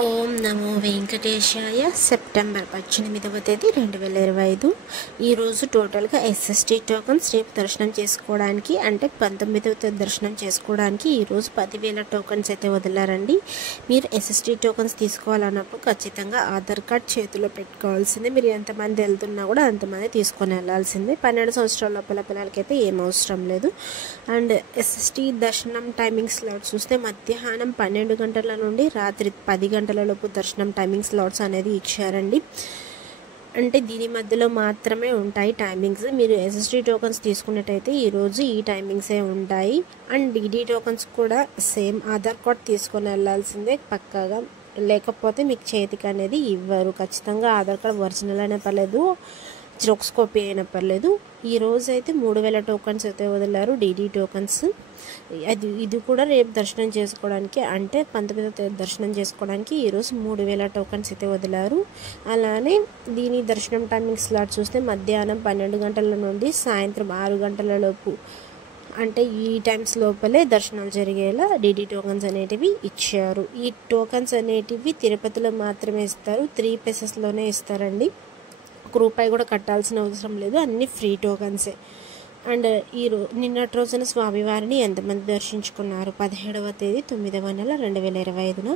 ఓం నమో వెంకటేశాయ. September 18వ తేదీ 2025. ఈరోజు టోటల్గా ఎస్ఎస్టీ టోకన్స్ రేపు దర్శనం చేసుకోవడానికి, అంటే 19వ తేదీ దర్శనం చేసుకోవడానికి ఈరోజు 10,000 టోకన్స్ అయితే వదిలారండి. మీరు ఎస్ఎస్టీ టోకన్స్ తీసుకోవాలన్నప్పుడు ఖచ్చితంగా ఆధార్ కార్డ్ చేతిలో పెట్టుకోవాల్సిందే. మీరు ఎంతమంది వెళ్తున్నా కూడా అంతమంది తీసుకొని వెళ్ళాల్సిందే. 12 సంవత్సరాల లోపల పిల్లలకైతే ఏం అవసరం లేదు. అండ్ ఎస్ఎస్టీ దర్శనం టైమింగ్ స్లాట్ చూస్తే మధ్యాహ్నం 12 గంటల నుండి రాత్రి 10 గంటలలోపు దర్శనం టైమింగ్ స్లాట్స్ అనేది ఇచ్చారండి. అంటే దీని మధ్యలో మాత్రమే ఉంటాయి టైమింగ్స్. మీరు ఎస్ఎస్టీ టోకన్స్ తీసుకున్నట్టయితే ఈరోజు ఈ టైమింగ్సే ఉంటాయి. అండ్ డీడీ టోకన్స్ కూడా సేమ్ ఆధార్ కార్డ్ తీసుకొని వెళ్ళాల్సిందే పక్కాగా, లేకపోతే మీకు చేతికి అనేది ఇవ్వరు. ఖచ్చితంగా ఆధార్ కార్డ్ ఒరిజినల్ అయినా పర్లేదు, జిరాక్స్ కాపీ అయినా పర్లేదు. ఈ రోజు అయితే 3,000 టోకన్స్ అయితే వదిలారు, డీడీ టోకన్స్. ఇది కూడా రేపు దర్శనం చేసుకోవడానికి, అంటే 19వ తేదీ దర్శనం చేసుకోవడానికి ఈరోజు 3,000 టోకన్స్ అయితే వదిలారు. అలానే దీని దర్శనం టైమింగ్ స్లాట్ చూస్తే మధ్యాహ్నం 12 గంటల నుండి సాయంత్రం 6 గంటల లోపు, అంటే ఈ టైమ్స్ లోపలే దర్శనాలు జరిగేలా డీడీ టోకన్స్ అనేటివి ఇచ్చారు. ఈ టోకన్స్ అనేటివి తిరుపతిలో మాత్రమే ఇస్తారు, 3 పైసెస్లోనే ఇస్తారండి. రూపాయి కూడా కట్టాల్సిన అవసరం లేదు, అన్ని ఫ్రీ టోకన్సే. అండ్ నిన్నటి రోజున స్వామివారిని ఎంతమంది దర్శించుకున్నారు? 17వ తేదీ 9వ నెల 2025న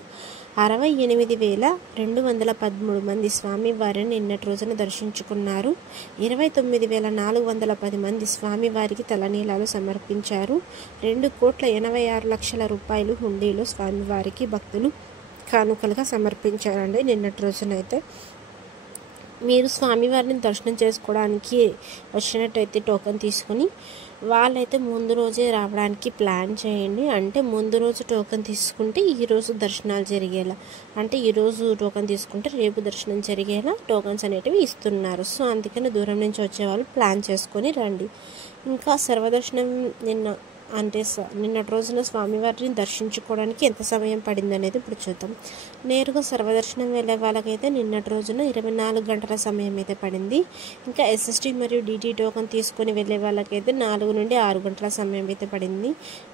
68,213 మంది స్వామివారిని నిన్నటి రోజున దర్శించుకున్నారు. 29,410 మంది స్వామివారికి తలనీలాలు సమర్పించారు. 2,86,00,000 రూపాయలు హుండీలో స్వామివారికి భక్తులు కానుకలుగా సమర్పించారండి నిన్నటి రోజునైతే. మీరు స్వామివారిని దర్శనం చేసుకోవడానికి వచ్చినట్టయితే టోకెన్ తీసుకుని వాళ్ళైతే ముందు రోజే రావడానికి ప్లాన్ చేయండి. అంటే ముందు రోజు టోకెన్ తీసుకుంటే ఈరోజు దర్శనాలు జరిగేలా, అంటే ఈరోజు టోకెన్ తీసుకుంటే రేపు దర్శనం జరిగేలా టోకెన్స్ అనేటివి ఇస్తున్నారు. సో అందుకని దూరం నుంచి వచ్చేవాళ్ళు ప్లాన్ చేసుకొని రండి. ఇంకా సర్వదర్శనం నిన్నటి రోజున స్వామివారిని దర్శించుకోవడానికి ఎంత సమయం పడింది అనేది ఇప్పుడు చూద్దాం. నేరుగా సర్వదర్శనం వెళ్ళే వాళ్ళకైతే నిన్నటి రోజున 24 గంటల సమయం అయితే పడింది. ఇంకా ఎస్ఎస్టీ మరియు డీటీ టోకన్ తీసుకొని వెళ్ళే వాళ్ళకైతే 4 నుండి 6 గంటల సమయం అయితే పడింది.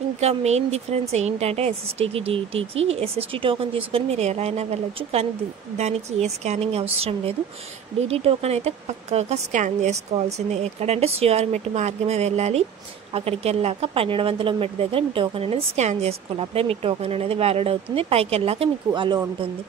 ఇంకా మెయిన్ డిఫరెన్స్ ఏంటంటే ఎస్ఎస్టీకి డీటీకి, ఎస్ఎస్టీ టోకన్ తీసుకొని మీరు ఎలా అయినా వెళ్ళొచ్చు, కానీ దానికి ఏ స్కానింగ్ అవసరం లేదు. డీటీ టోకన్ అయితే పక్కాగా స్కాన్ చేసుకోవాల్సిందే. ఎక్కడంటే శ్రీవారి మెట్టు మార్గమే వెళ్ళాలి. అక్కడికి వెళ్ళాక 1200 మెట్టు దగ్గర మీ టోకెన్ అనేది స్కాన్ చేసుకోవాలి. అప్పుడే మీకు టోకెన్ అనేది వ్యాలిడ్ అవుతుంది. పైకి వెళ్ళాక మీకు అలో ఉంటుంది.